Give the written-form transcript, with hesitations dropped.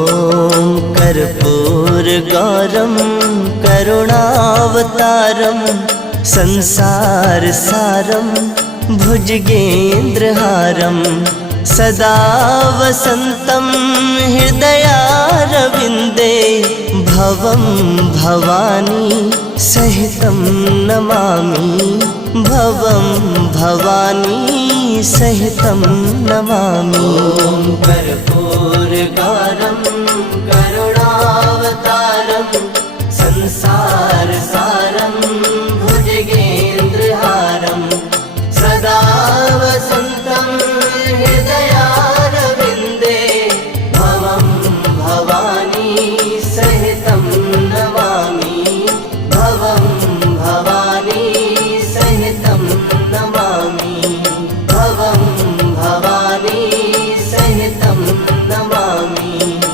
ॐ कर्पूरगौरं करुणावतारं संसारसारं भुजगेन्द्रहारं सदा वसन्तं हृदयारविन्दे भवं भवानी सहितं नमामि भवं भवानी सहितं नमामि। कर्पूरगौरं करुणावतारं संसार